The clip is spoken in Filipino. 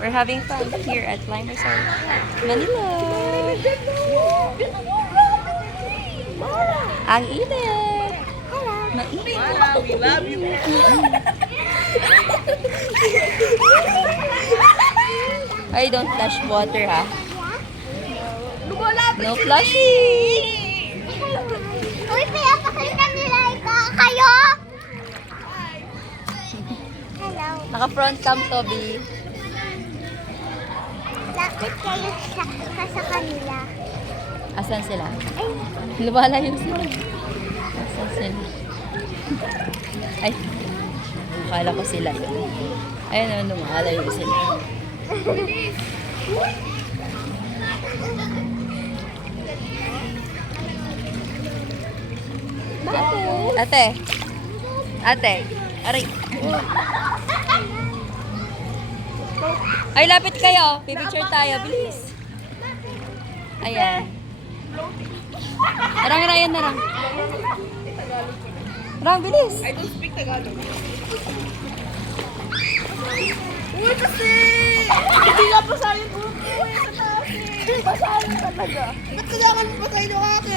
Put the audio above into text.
We're having fun here at Lime Resort, Manila. Ang init. Mainit. We love you. Ay, don't flash water, ha? No flashing! Uy, kaya pakita nila ito. Kayo? Hello. Naka-front cam, Toby. Lapit kayo sa kanila. Asan sila? Ay, Lumalayo sila. Asan sila? Ay, akala ko sila yun. Ayun naman, lumalayo sila. Ate. Ate. Aray. Ay, lapit kayo. Pipicture tayo. Bilis. Ayan. Narang, yan, narang. Narang, bilis. I don't speak Tagalog. Uy, kasi! Hindi nga basahin ko. Uy, kasi! Basahin talaga. Ba't kailangan basahin yung akin?